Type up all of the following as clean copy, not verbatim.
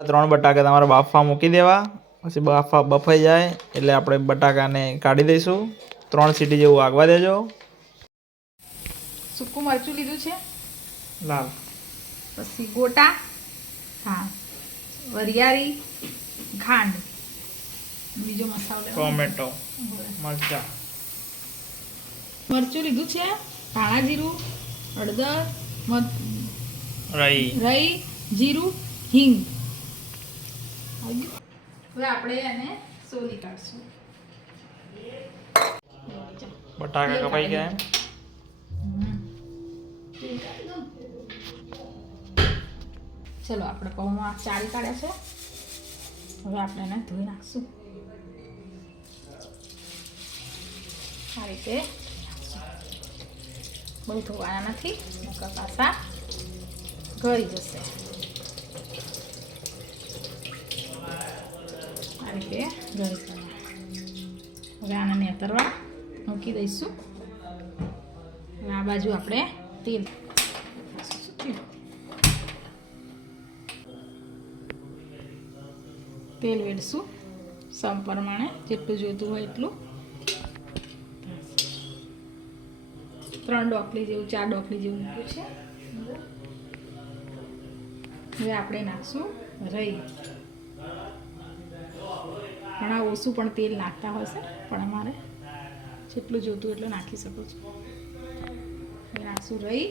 ત્રણ બટાકા તમારે બાફવા મૂકી દેવા, પછી બફાઈ જાય એટલે આપણે બટાકાને કાઢી દઈશું. 3 સીટી જેવું આગવા દેજો. સૂકું મરચું લીધું છે લાલ, પછી ગોટા, હા, વરિયાળી, ખાંડ, બીજો મસાલો ટોમેટો, મરચા, મરચું લીધું છે, ધાણા જીરું, હળદર, રઈ, જીરું, હિંગ. હવે આપણે એને સોલી કાઢશું. બટાકા કપાઈ ગયા. ચલો આપણે પૌવા ચાળી કાઢ્યા છે. હવે આપણે એને ધોઈ નાખશું આ રીતે. બહુ ધોવાના નથી, નકર પાછા ગળી જશે. આ રીતે ગળી જશે. હવે આને નેતરવા મૂકી દઈશું. હવે આ બાજુ આપણે તેલ વેડશું સમ પ્રમાણે, જેટલું જોઈતું હોય એટલું. 3 ડોકલી જેવું, 4 ડોકલી જેવું મૂક્યું છે. હવે આપણે નાખશું રઈ. ઘણા ઓછું પણ તેલ નાખતા હશે, પણ અમારે જેટલું જોઈતું એટલું નાખી શકો છો. હવે નાખશું રઈ.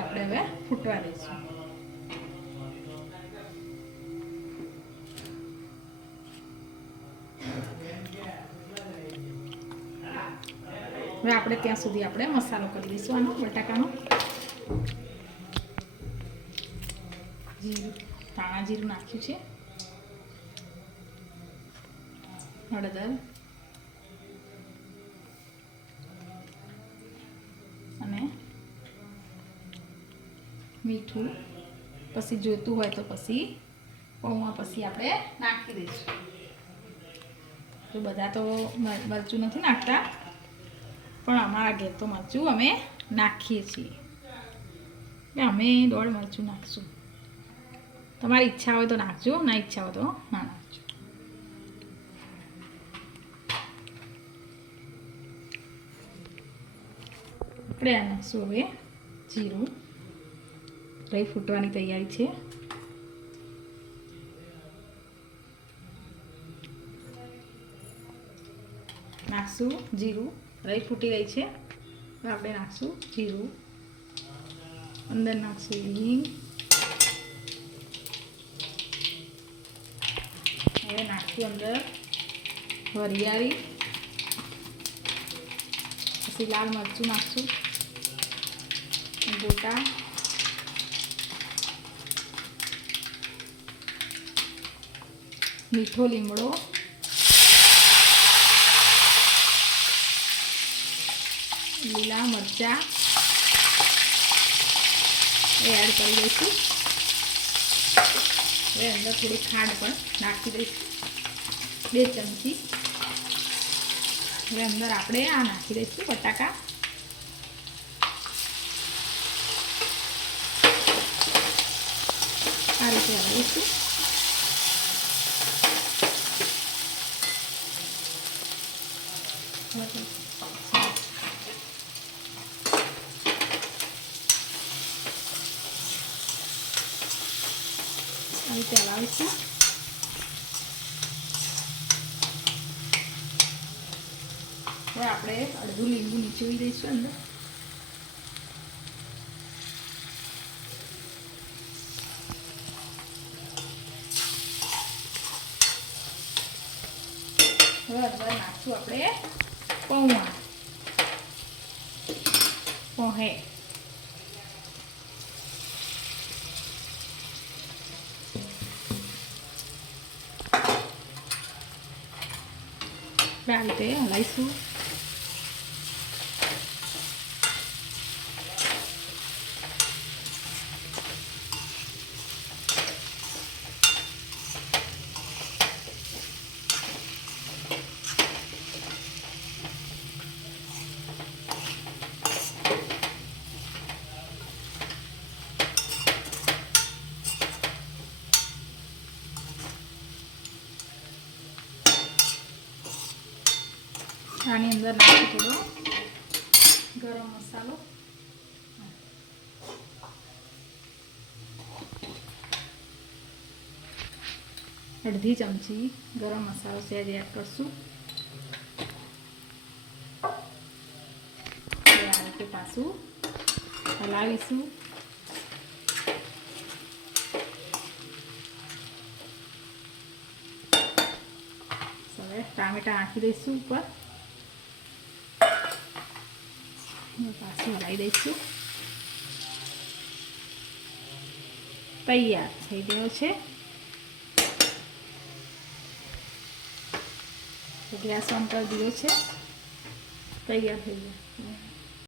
આપણે હવે ફૂટવા દઈશું. હવે આપણે ત્યાં સુધી આપણે મસાલો કરી દઈશું આનો બટાકાનો. જીરું, ધાણા જીરું નાખ્યું છે, હળદર અને મીઠું. પછી જોઈતું હોય તો પછી પૌવા પછી આપણે નાખી દઈશું. તો બધા તો મરચું નથી નાખતા, પણ અમારા ઘેર તો મરચું અમે નાખીએ છીએ. અમે 1.5 મરચું નાખશું. તમારી ઈચ્છા હોય તો નાખજો, ના ઈચ્છા હોય તો ના નાખજો. આપણે આ નાખશું હવે જીરું. રઈ ફૂટવાની તૈયારી છે. નાખશું જીરું. રઈ ફૂટી રહી છે. હવે આપણે નાખશું જીરું. અંદર નાખશું હિંગ. હવે નાખશું અંદર વરિયાળી. પછી લાલ મરચું નાખશું, ગોટા, મીઠો લીમડો, લીલા મરચા એડ કરી દઈશું. હવે અંદર થોડી ખાંડ પણ નાખી દઈશું, 2 ચમચી. હવે અંદર આપણે આ નાખી દઈશું બટાકા. આ રીતે હલાવીશું. આ રીતે હલાવીશું. હવે આપણે અડધું લીંબુ નીચોવી દઈશું અંદર. હવે અંદર નાખશું આપણે પૌવા, પોહે. આ રીતે હલાવીશું. આની અંદર નાખું થોડો ગરમ મસાલો, અડધી ચમચી ગરમ મસાલો સહેજ એડ કરશું. આ રીતે પાછું હલાવીશું. હવે ટામેટા નાખી દઈશું ઉપર, પાછું હલાવી દઈશું. તૈયાર થઈ ગયો છે. ગેસ ઓન કરી દીધો છે. તૈયાર થઈ ગયો.